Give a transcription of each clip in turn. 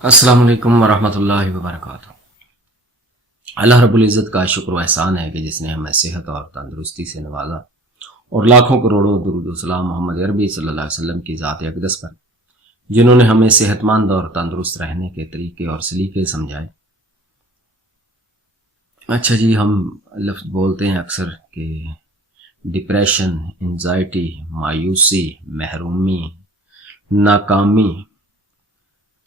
السلام علیکم ورحمۃ اللہ وبرکاتہ۔ اللہ رب العزت کا شکر و احسان ہے کہ جس نے ہمیں صحت اور تندرستی سے نوازا، اور لاکھوں کروڑوں درود و سلام محمد عربی صلی اللہ علیہ وسلم کی ذات اقدس پر، جنہوں نے ہمیں صحت مند اور تندرست رہنے کے طریقے اور سلیقے سمجھائے۔ اچھا جی، ہم لفظ بولتے ہیں اکثر کہ ڈپریشن، انزائٹی، مایوسی، محرومی، ناکامی،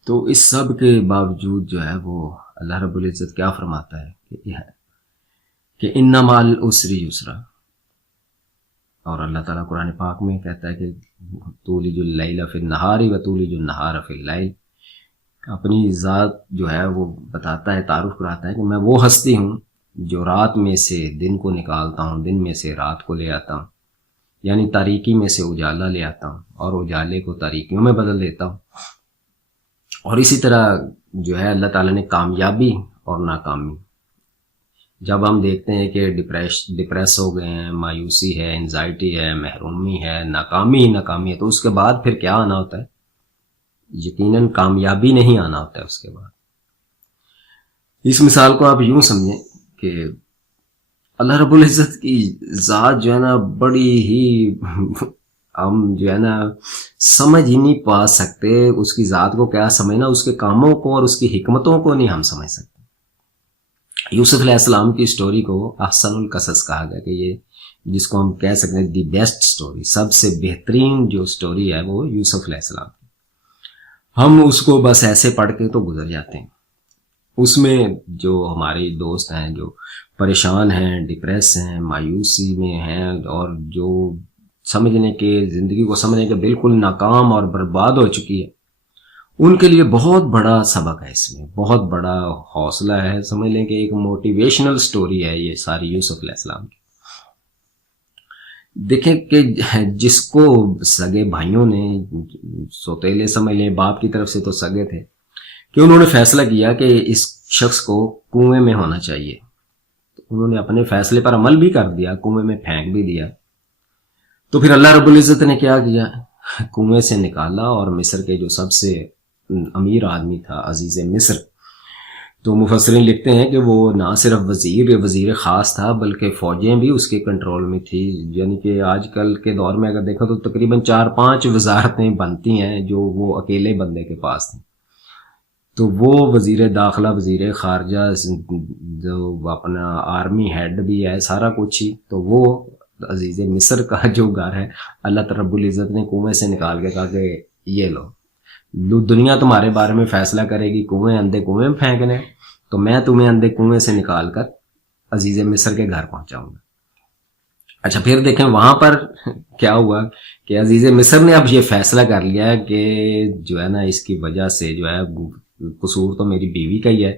تو اس سب کے باوجود جو ہے وہ اللہ رب العزت کیا فرماتا ہے کہ یہ ہے کہ ان مع العسر یسرا، اور اللہ تعالیٰ قرآن پاک میں کہتا ہے کہ تولج اللیل فی النہار و تولج النہار فی اللیل، اپنی ذات جو ہے وہ بتاتا ہے، تعارف کراتا ہے کہ میں وہ ہستی ہوں جو رات میں سے دن کو نکالتا ہوں، دن میں سے رات کو لے آتا ہوں، یعنی تاریکی میں سے اجالا لے آتا ہوں اور اجالے کو تاریکیوں میں بدل دیتا ہوں۔ اور اسی طرح جو ہے اللہ تعالیٰ نے کامیابی اور ناکامی، جب ہم دیکھتے ہیں کہ ڈپریس ہو گئے ہیں، مایوسی ہے، انزائٹی ہے، محرومی ہے، ناکامی ہے، تو اس کے بعد پھر کیا آنا ہوتا ہے؟ یقیناً کامیابی نہیں آنا ہوتا ہے اس کے بعد۔ اس مثال کو آپ یوں سمجھیں کہ اللہ رب العزت کی ذات جو ہے نا بڑی ہی ہم جو ہے نا سمجھ ہی نہیں پا سکتے اس کی ذات کو، کیا سمجھنا، اس کے کاموں کو اور اس کی حکمتوں کو نہیں ہم سمجھ سکتے۔ یوسف علیہ السلام کی سٹوری کو احسن القصص کہا گیا کہ یہ جس کو ہم کہہ سکتے ہیں دی بیسٹ سٹوری، سب سے بہترین جو سٹوری ہے وہ یوسف علیہ السلام کی۔ ہم اس کو بس ایسے پڑھ کے تو گزر جاتے ہیں۔ اس میں جو ہمارے دوست ہیں جو پریشان ہیں، ڈپریس ہیں، مایوسی میں ہیں، اور جو سمجھنے کے زندگی کو سمجھنے کے بالکل ناکام اور برباد ہو چکی ہے، ان کے لیے بہت بڑا سبق ہے، اس میں بہت بڑا حوصلہ ہے۔ سمجھ لیں کہ ایک موٹیویشنل سٹوری ہے یہ ساری یوسف علیہ السلام کی۔ دیکھیں کہ جس کو سگے بھائیوں نے، سوتیلے سمجھ لیں، باپ کی طرف سے تو سگے تھے، کہ انہوں نے فیصلہ کیا کہ اس شخص کو کنویں میں ہونا چاہیے، تو انہوں نے اپنے فیصلے پر عمل بھی کر دیا، کنویں میں پھینک بھی دیا۔ تو پھر اللہ رب العزت نے کیا کیا؟ کنویں سے نکالا، اور مصر کے جو سب سے امیر آدمی تھا، عزیز مصر، تو مفسرین لکھتے ہیں کہ وہ نہ صرف وزیر خاص تھا بلکہ فوجیں بھی اس کے کنٹرول میں تھی۔ یعنی کہ آج کل کے دور میں اگر دیکھو تو تقریباً 4-5 وزارتیں بنتی ہیں جو وہ اکیلے بندے کے پاس تھیں۔ تو وہ وزیر داخلہ، وزیر خارجہ، جو اپنا آرمی ہیڈ بھی ہے، سارا کچھ ہی، تو وہ عزیز مصر کا جو گھر ہے، اللہ رب العزت نے کنویں سے نکال کے کہا کہ یہ لو، دنیا تمہارے بارے میں فیصلہ کرے گی، کنویں اندھے کنویں میں پھینکنے، تو میں تمہیں اندھے کنویں سے نکال کر عزیز مصر کے گھر پہنچاؤں گا۔ اچھا، پھر دیکھیں وہاں پر کیا ہوا کہ عزیز مصر نے اب یہ فیصلہ کر لیا کہ جو ہے نا اس کی وجہ سے جو ہے قصور تو میری بیوی کا ہی ہے،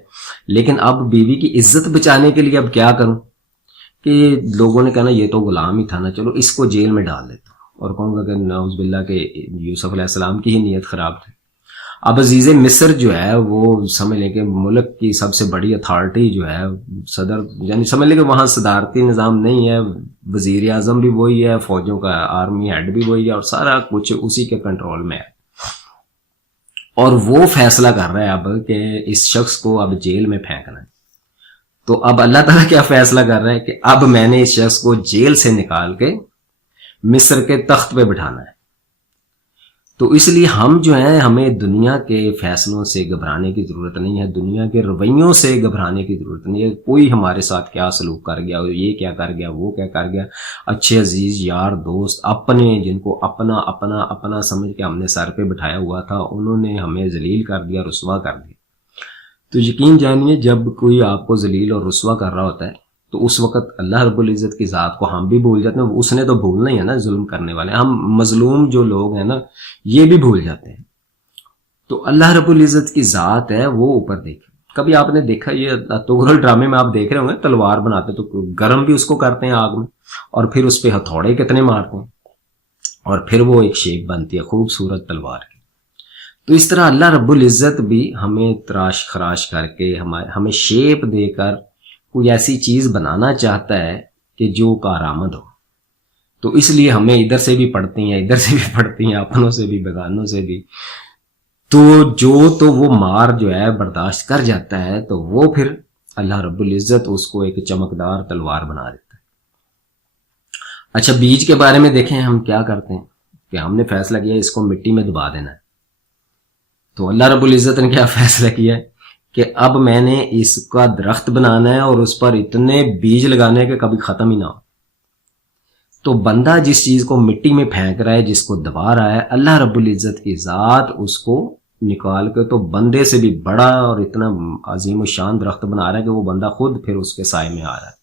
لیکن اب بیوی کی عزت بچانے کے لیے اب کیا کروں؟ کہ لوگوں نے کہنا یہ تو غلام ہی تھا نا، چلو اس کو جیل میں ڈال دیتا ہوں، اور کہوں گا کہ نعوذ باللہ کہ یوسف علیہ السلام کی ہی نیت خراب تھی۔ اب عزیز مصر جو ہے وہ سمجھ لیں کہ ملک کی سب سے بڑی اتھارٹی جو ہے، صدر، یعنی سمجھ لیں کہ وہاں صدارتی نظام نہیں ہے، وزیر اعظم بھی وہی ہے، فوجوں کا آرمی ہیڈ بھی وہی ہے، اور سارا کچھ اسی کے کنٹرول میں ہے۔ اور وہ فیصلہ کر رہا ہے اب کہ اس شخص کو اب جیل میں پھینکنا ہے۔ تو اب اللہ تعالیٰ کیا فیصلہ کر رہا ہے کہ اب میں نے اس شخص کو جیل سے نکال کے مصر کے تخت پہ بٹھانا ہے۔ تو اس لیے ہم جو ہیں، ہمیں دنیا کے فیصلوں سے گھبرانے کی ضرورت نہیں ہے، دنیا کے رویوں سے گھبرانے کی ضرورت نہیں ہے۔ کوئی ہمارے ساتھ کیا سلوک کر گیا، یہ کیا کر گیا، وہ کیا کر گیا، اچھے عزیز یار دوست اپنے، جن کو اپنا اپنا اپنا سمجھ کے ہم نے سر پہ بٹھایا ہوا تھا، انہوں نے ہمیں ذلیل کر دیا، رسوا کر دیا۔ تو یقین جانیے جب کوئی آپ کو ذلیل اور رسوا کر رہا ہوتا ہے تو اس وقت اللہ رب العزت کی ذات کو ہم بھی بھول جاتے ہیں۔ اس نے تو بھولنا ہی ہے نا، ظلم کرنے والے، ہم مظلوم جو لوگ ہیں نا یہ بھی بھول جاتے ہیں۔ تو اللہ رب العزت کی ذات ہے وہ اوپر دیکھیں۔ کبھی آپ نے دیکھا، یہ تغرل ڈرامے میں آپ دیکھ رہے ہوں گے، تلوار بناتے تو گرم بھی اس کو کرتے ہیں آگ میں، اور پھر اس پہ ہتھوڑے کتنے مارتے ہیں، اور پھر وہ ایک شیپ بنتی ہے خوبصورت تلوار کی۔ تو اس طرح اللہ رب العزت بھی ہمیں تراش خراش کر کے ہمیں شیپ دے کر کوئی ایسی چیز بنانا چاہتا ہے کہ جو کارآمد ہو۔ تو اس لیے ہمیں ادھر سے بھی پڑھتی ہیں، ادھر سے بھی پڑھتی ہیں، اپنوں سے بھی، بیگانوں سے بھی۔ تو وہ مار جو ہے برداشت کر جاتا ہے تو وہ پھر اللہ رب العزت اس کو ایک چمکدار تلوار بنا دیتا ہے۔ اچھا بیج کے بارے میں دیکھیں ہم کیا کرتے ہیں کہ ہم نے فیصلہ کیا اس کو مٹی میں دبا دینا ہے، تو اللہ رب العزت نے کیا فیصلہ کیا ہے کہ اب میں نے اس کا درخت بنانا ہے اور اس پر اتنے بیج لگانے کے کبھی ختم ہی نہ ہو۔ تو بندہ جس چیز کو مٹی میں پھینک رہا ہے، جس کو دبا رہا ہے، اللہ رب العزت کی ذات اس کو نکال کے تو بندے سے بھی بڑا اور اتنا عظیم الشان درخت بنا رہا ہے کہ وہ بندہ خود پھر اس کے سائے میں آ رہا ہے۔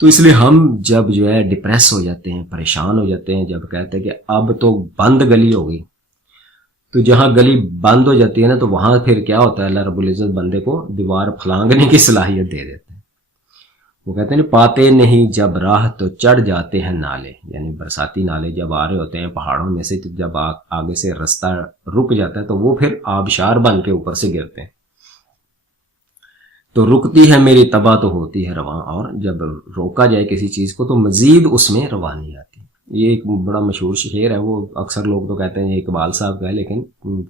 تو اس لیے ہم جب جو ہے ڈپریس ہو جاتے ہیں، پریشان ہو جاتے ہیں، جب کہتے ہیں کہ اب تو بند گلی ہو گئی، تو جہاں گلی بند ہو جاتی ہے نا تو وہاں پھر کیا ہوتا ہے، اللہ رب العزت بندے کو دیوار پھلانگنے کی صلاحیت دے دیتے ہیں۔ وہ کہتے ہیں پاتے نہیں جب راہ تو چڑھ جاتے ہیں نالے، یعنی برساتی نالے جب آ رہے ہوتے ہیں پہاڑوں میں سے، جب آگے سے رستہ رک جاتا ہے تو وہ پھر آبشار بن کے اوپر سے گرتے ہیں۔ تو رکتی ہے میری تباہ تو ہوتی ہے رواں، اور جب روکا جائے کسی چیز کو تو مزید اس میں روانی آتی ہے۔ یہ ایک بڑا مشہور شعر ہے، وہ اکثر لوگ تو کہتے ہیں اقبال صاحب کا ہے، لیکن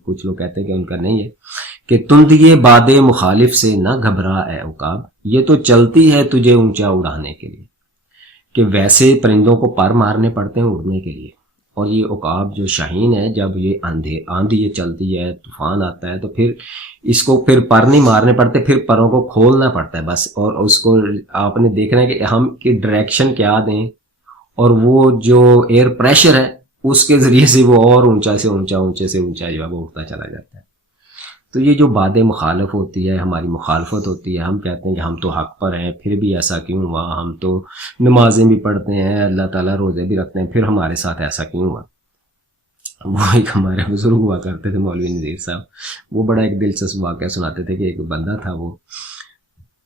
کچھ لوگ کہتے ہیں کہ ان کا نہیں ہے، کہ تندیے باد مخالف سے نہ گھبرا اے عقاب، یہ تو چلتی ہے تجھے اونچا اڑانے کے لیے۔ کہ ویسے پرندوں کو پر مارنے پڑتے ہیں اڑنے کے لیے، اور یہ عقاب جو شاہین ہے، جب یہ آندھی یہ چلتی ہے، طوفان آتا ہے، تو پھر اس کو پھر پر نہیں مارنے پڑتے، پھر پروں کو کھولنا پڑتا ہے بس، اور اس کو آپ نے دیکھنا ہے کہ ہم کی ڈائریکشن کیا دیں، اور وہ جو ایئر پریشر ہے اس کے ذریعے سے وہ اور اونچا سے اونچا، اونچے سے اونچا جو ہے وہ اٹھتا چلا جاتا ہے۔ تو یہ جو باد مخالف ہوتی ہے، ہماری مخالفت ہوتی ہے، ہم کہتے ہیں کہ ہم تو حق پر ہیں، پھر بھی ایسا کیوں ہوا، ہم تو نمازیں بھی پڑھتے ہیں، اللہ تعالیٰ روزے بھی رکھتے ہیں، پھر ہمارے ساتھ ایسا کیوں ہوا۔ وہ ایک ہمارے بزرگ ہوا کرتے تھے مولوی نذیر صاحب، وہ بڑا ایک دلچسپ واقعہ سناتے تھے کہ ایک بندہ تھا،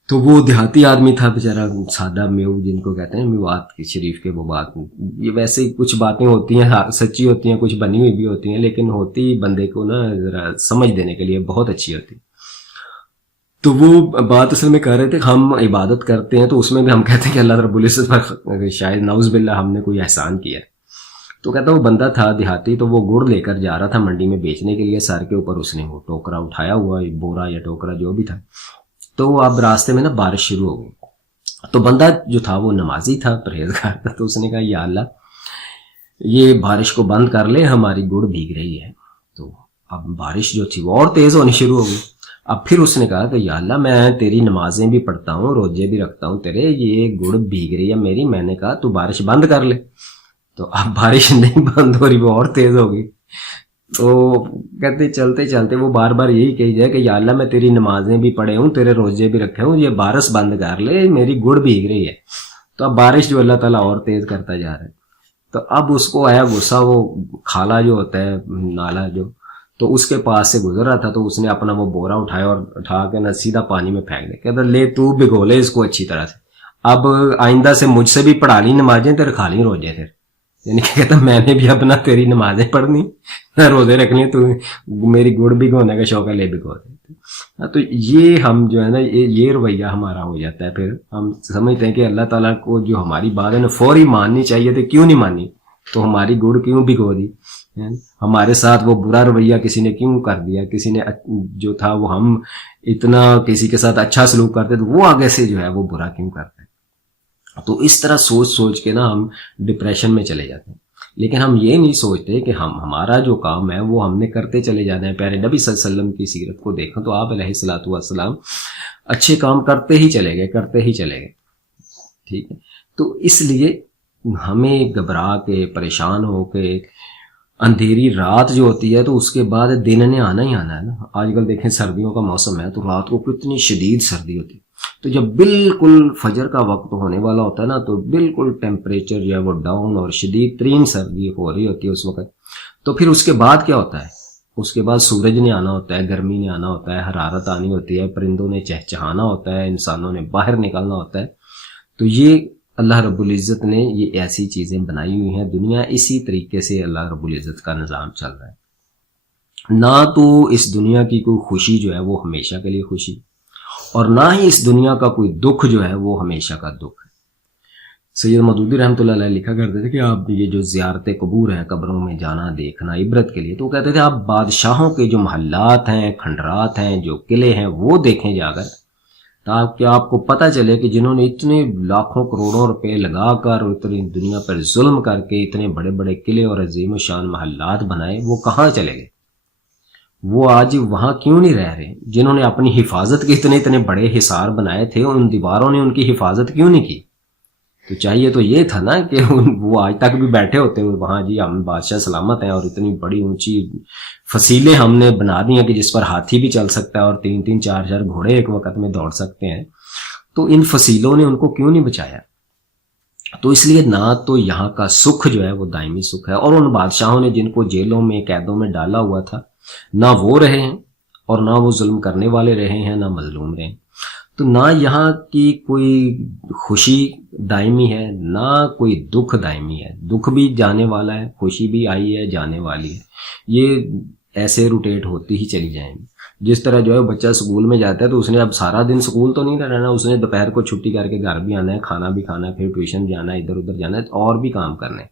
تو وہ دیہاتی آدمی تھا بیچارہ، سادہ میو جن کو کہتے ہیں، میوات کی شریف کے وہ بات، یہ ویسے ہی کچھ باتیں ہوتی ہیں سچی ہوتی ہیں، کچھ بنی ہوئی بھی ہوتی ہیں، لیکن ہوتی بندے کو نا ذرا سمجھ دینے کے لیے بہت اچھی ہوتی۔ تو وہ بات اصل میں کہہ رہے تھے ہم عبادت کرتے ہیں تو اس میں بھی ہم کہتے ہیں کہ اللہ رب العزت پر شاید نعوذ باللہ ہم نے کوئی احسان کیا ہے۔ تو کہتا وہ بندہ تھا دیہاتی، تو وہ گڑ لے کر جا رہا تھا منڈی میں بیچنے کے لیے، سر کے اوپر اس نے وہ ٹوکرا اٹھایا ہوا، بورا یا ٹوکرا جو بھی تھا، تو اب راستے میں نا بارش شروع ہو گئی، تو بندہ جو تھا وہ نمازی تھا، پرہیزگار تھا، تو اس نے کہا یا اللہ یہ بارش کو بند کر لے، ہماری گڑ بھیگ رہی ہے۔ تو اب بارش جو تھی وہ اور تیز ہونی شروع ہو گئی۔ اب پھر اس نے کہا کہ یا اللہ میں تیری نمازیں بھی پڑھتا ہوں، روزے بھی رکھتا ہوں تیرے، یہ گڑ بھیگ رہی ہے میری، میں نے کہا تو بارش بند کر لے۔ تو اب بارش نہیں بند ہو رہی، وہ اور تیز ہو گئی۔ تو کہتے چلتے چلتے وہ بار بار یہی کہی جائے کہ یا اللہ میں تیری نمازیں بھی پڑھے ہوں، تیرے روزے بھی رکھے ہوں، یہ بارش بند کر لے، میری گڑ بھیگ رہی ہے۔ تو اب بارش جو اللہ تعالیٰ اور تیز کرتا جا رہا ہے، تو اب اس کو آیا غصہ، وہ کھالا جو ہوتا ہے نالا جو، تو اس کے پاس سے گزر رہا تھا، تو اس نے اپنا وہ بورا اٹھایا اور اٹھا کے نا سیدھا پانی میں پھینک دیا، کہتا لے تو بھگو لے اس کو اچھی طرح سے، اب آئندہ سے مجھ سے بھی پڑھا لی نمازیں، تیرے کھا لی روزے پھر، یعنی کہ کہتا میں نے بھی اپنا تیری نمازیں پڑھنی، روزے رکھنے، تو میری گڑ بھگونے کا شوق ہے، لے بھگو دے۔ تو یہ ہم جو ہے نا یہ رویہ ہمارا ہو جاتا ہے، پھر ہم سمجھتے ہیں کہ اللہ تعالیٰ کو جو ہماری بات ہے نا فوری ماننی چاہیے تھی، کیوں نہیں مانی، تو ہماری گڑ کیوں بھگو دی، ہمارے ساتھ وہ برا رویہ کسی نے کیوں کر دیا، کسی نے جو تھا وہ ہم اتنا کسی کے ساتھ اچھا سلوک کرتے تو وہ آگے سے جو ہے وہ برا کیوں کرتے۔ تو اس طرح سوچ سوچ کے نا ہم ڈپریشن میں چلے جاتے ہیں، لیکن ہم یہ نہیں سوچتے کہ ہمارا جو کام ہے وہ ہم نے کرتے چلے جانا ہے۔ پیارے نبی صلی اللہ علیہ وسلم کی سیرت کو دیکھیں تو آپ علیہ الصلوۃ والسلام اچھے کام کرتے ہی چلے گئے، ٹھیک ہے۔ تو اس لیے ہمیں گھبرا کے پریشان ہو کے اندھیری رات جو ہوتی ہے تو اس کے بعد دن نے آنا ہی آنا ہے نا۔ آج کل دیکھیں سردیوں کا موسم ہے تو رات کو کتنی شدید سردی ہوتی ہے، تو جب بالکل فجر کا وقت ہونے والا ہوتا ہے نا تو بالکل ٹیمپریچر جو ہے وہ ڈاؤن اور شدید ترین سردی ہو رہی ہوتی ہے اس وقت، تو پھر اس کے بعد کیا ہوتا ہے، اس کے بعد سورج نے آنا ہوتا ہے، گرمی نے آنا ہوتا ہے، حرارت آنی ہوتی ہے، پرندوں نے چہچہانا ہوتا ہے، انسانوں نے باہر نکلنا ہوتا ہے۔ تو یہ اللہ رب العزت نے یہ ایسی چیزیں بنائی ہوئی ہیں، دنیا اسی طریقے سے اللہ رب العزت کا نظام چل رہا ہے۔ نہ تو اس دنیا کی کوئی خوشی جو ہے وہ ہمیشہ کے لیے خوشی، اور نہ ہی اس دنیا کا کوئی دکھ جو ہے وہ ہمیشہ کا دکھ ہے۔ سید مودودی رحمۃ اللہ علیہ لکھا کرتے تھے کہ آپ یہ جو زیارت قبور ہیں، قبروں میں جانا دیکھنا عبرت کے لیے، تو وہ کہتے تھے آپ بادشاہوں کے جو محلات ہیں، کھنڈرات ہیں، جو قلعے ہیں، وہ دیکھیں جا کر، تاکہ آپ کو پتہ چلے کہ جنہوں نے اتنے لاکھوں کروڑوں روپے لگا کر اور اتنی دنیا پر ظلم کر کے اتنے بڑے بڑے قلعے اور عظیم و شان محلات بنائے، وہ کہاں چلے گئے؟ وہ آج وہاں کیوں نہیں رہ رہے؟ جنہوں نے اپنی حفاظت کے اتنے بڑے حصار بنائے تھے، ان دیواروں نے ان کی حفاظت کیوں نہیں کی؟ تو چاہیے تو یہ تھا نا کہ وہ آج تک بھی بیٹھے ہوتے ہیں وہاں، جی ہم بادشاہ سلامت ہیں اور اتنی بڑی اونچی فصیلیں ہم نے بنا دی ہیں کہ جس پر ہاتھی بھی چل سکتا ہے اور 3-3 4-4 گھوڑے ایک وقت میں دوڑ سکتے ہیں، تو ان فصیلوں نے ان کو کیوں نہیں بچایا؟ تو اس لیے نہ تو یہاں کا سکھ جو ہے وہ دائمی سکھ ہے، اور ان بادشاہوں نے جن کو جیلوں میں قیدوں میں ڈالا ہوا تھا، نہ وہ رہے ہیں اور نہ وہ ظلم کرنے والے رہے ہیں، نہ مظلوم رہے ہیں، تو نہ یہاں کی کوئی خوشی دائمی ہے، نہ کوئی دکھ دائمی ہے۔ دکھ بھی جانے والا ہے، خوشی بھی آئی ہے، جانے والی ہے، یہ ایسے روٹیٹ ہوتی ہی چلی جائیں گی۔ جس طرح جو ہے بچہ سکول میں جاتا ہے تو اس نے اب سارا دن سکول تو نہیں رہنا، اس نے دوپہر کو چھٹی کر کے گھر بھی آنا ہے، کھانا بھی کھانا ہے، پھر ٹیوشن جانا ہے، ادھر ادھر جانا ہے، اور بھی کام کرنے۔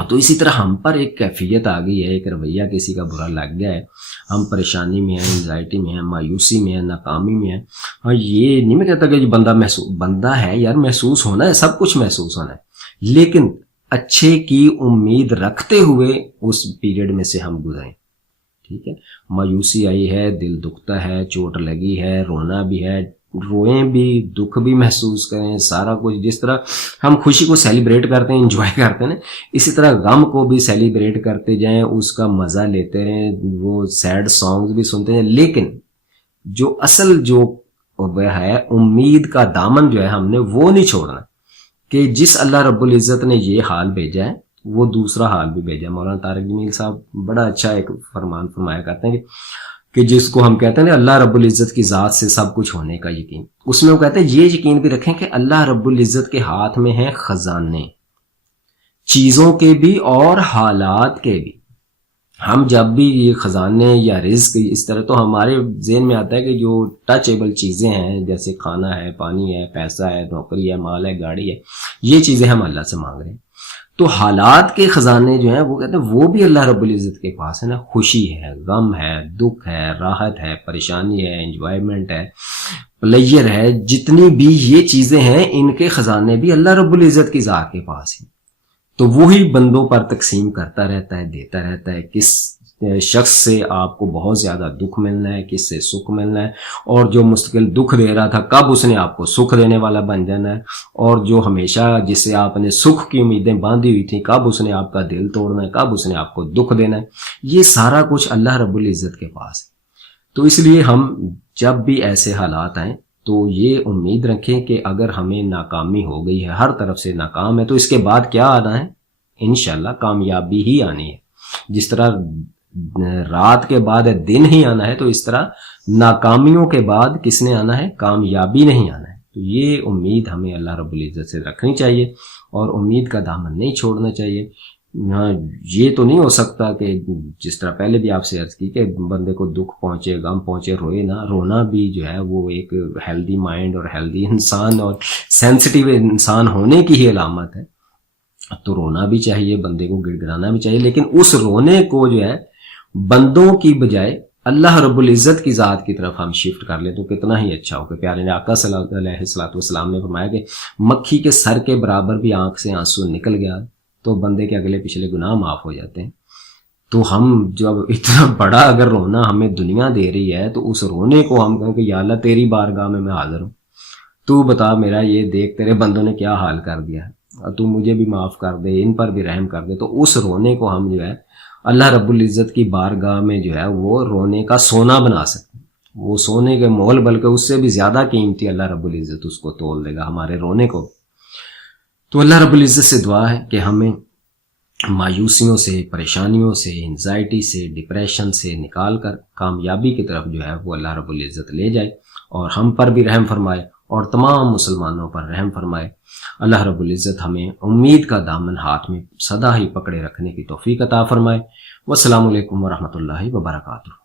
تو اسی طرح ہم پر ایک کیفیت آ گئی ہے، ایک رویہ کسی کا برا لگ گیا ہے، ہم پریشانی میں ہیں، انزائٹی میں ہیں، مایوسی میں ہیں، ناکامی میں ہیں۔ اور یہ نہیں میں کہتا کہ یہ بندہ ہے یار، محسوس ہونا ہے، سب کچھ محسوس ہونا ہے، لیکن اچھے کی امید رکھتے ہوئے اس پیریڈ میں سے ہم گزریں، ٹھیک ہے؟ مایوسی آئی ہے، دل دکھتا ہے، چوٹ لگی ہے، رونا بھی ہے، روئیں بھی، دکھ بھی محسوس کریں، سارا کچھ۔ جس طرح ہم خوشی کو سیلیبریٹ کرتے ہیں، انجوائے کرتے ہیں، اسی طرح غم کو بھی سیلیبریٹ کرتے جائیں، اس کا مزہ لیتے رہیں، وہ سیڈ سانگز بھی سنتے ہیں، لیکن جو اصل جو ہے امید کا دامن جو ہے ہم نے وہ نہیں چھوڑنا، کہ جس اللہ رب العزت نے یہ حال بھیجا ہے وہ دوسرا حال بھی بھیجا ہے۔ مولانا طارق جمیل صاحب بڑا اچھا ایک فرمان فرمایا کرتے ہیں کہ جس کو ہم کہتے ہیں نا اللہ رب العزت کی ذات سے سب کچھ ہونے کا یقین، اس میں وہ کہتے ہیں یہ یقین بھی رکھیں کہ اللہ رب العزت کے ہاتھ میں ہیں خزانے، چیزوں کے بھی اور حالات کے بھی۔ ہم جب بھی یہ خزانے یا رزق اس طرح، تو ہمارے ذہن میں آتا ہے کہ جو ٹچیبل چیزیں ہیں، جیسے کھانا ہے، پانی ہے، پیسہ ہے، نوکری ہے، مال ہے، گاڑی ہے، یہ چیزیں ہم اللہ سے مانگ رہے ہیں۔ تو حالات کے خزانے جو ہیں وہ کہتے ہیں وہ بھی اللہ رب العزت کے پاس ہے نا، خوشی ہے، غم ہے، دکھ ہے، راحت ہے، پریشانی ہے، انجوائمنٹ ہے، پلیئر ہے، جتنی بھی یہ چیزیں ہیں ان کے خزانے بھی اللہ رب العزت کی ذات کے پاس ہیں۔ تو وہی بندوں پر تقسیم کرتا رہتا ہے، دیتا رہتا ہے، کس شخص سے آپ کو بہت زیادہ دکھ ملنا ہے، کس سے سکھ ملنا ہے، اور جو مستقل دکھ دے رہا تھا کب اس نے آپ کو سکھ دینے والا بن جانا ہے، اور جو ہمیشہ جس سے آپ نے سکھ کی امیدیں باندھی ہوئی تھیں کب اس نے آپ کا دل توڑنا ہے، کب اس نے آپ کو دکھ دینا ہے۔ یہ سارا کچھ اللہ رب العزت کے پاس ہے۔ تو اس لیے ہم جب بھی ایسے حالات آئیں تو یہ امید رکھیں کہ اگر ہمیں ناکامی ہو گئی ہے، ہر طرف سے ناکام ہے، تو اس کے بعد کیا آنا ہے؟ انشاءاللہ کامیابی ہی آنی ہے۔ جس طرح رات کے بعد دن ہی آنا ہے، تو اس طرح ناکامیوں کے بعد کس نے آنا ہے؟ کامیابی نہیں آنا ہے۔ تو یہ امید ہمیں اللہ رب العزت سے رکھنی چاہیے، اور امید کا دامن نہیں چھوڑنا چاہیے۔ یہ تو نہیں ہو سکتا کہ جس طرح پہلے بھی آپ سے عرض کی کہ بندے کو دکھ پہنچے، غم پہنچے، روئے نہ۔ رونا بھی جو ہے وہ ایک ہیلدی مائنڈ اور ہیلدی انسان اور سینسٹیو انسان ہونے کی ہی علامت ہے۔ تو رونا بھی چاہیے، بندے کو گڑ گڑانا بھی چاہیے، لیکن اس رونے کو جو ہے بندوں کی بجائے اللہ رب العزت کی ذات کی طرف ہم شفٹ کر لیں تو کتنا ہی اچھا ہو۔ کہ پیارے آقا صلی اللہ علیہ وسلم نے فرمایا کہ مکھی کے سر کے برابر بھی آنکھ سے آنسو نکل گیا تو بندے کے اگلے پچھلے گناہ معاف ہو جاتے ہیں۔ تو ہم جب اتنا بڑا اگر رونا ہمیں دنیا دے رہی ہے تو اس رونے کو ہم کہیں کہ یا اللہ تیری بارگاہ میں حاضر ہوں، تو بتا میرا یہ دیکھ تیرے بندوں نے کیا حال کر دیا ہے، تو مجھے بھی معاف کر دے، ان پر بھی رحم کر دے۔ تو اس رونے کو ہم جو ہے اللہ رب العزت کی بارگاہ میں جو ہے وہ رونے کا سونا بنا سکتے ہیں۔ وہ سونے کے مول بلکہ اس سے بھی زیادہ قیمتی اللہ رب العزت اس کو تول دے گا، ہمارے رونے کو۔ تو اللہ رب العزت سے دعا ہے کہ ہمیں مایوسیوں سے، پریشانیوں سے، انزائٹی سے، ڈپریشن سے نکال کر کامیابی کی طرف جو ہے وہ اللہ رب العزت لے جائے، اور ہم پر بھی رحم فرمائے اور تمام مسلمانوں پر رحم فرمائے۔ اللہ رب العزت ہمیں امید کا دامن ہاتھ میں سدا ہی پکڑے رکھنے کی توفیق عطا فرمائے۔ والسلام علیکم ورحمۃ اللہ وبرکاتہ۔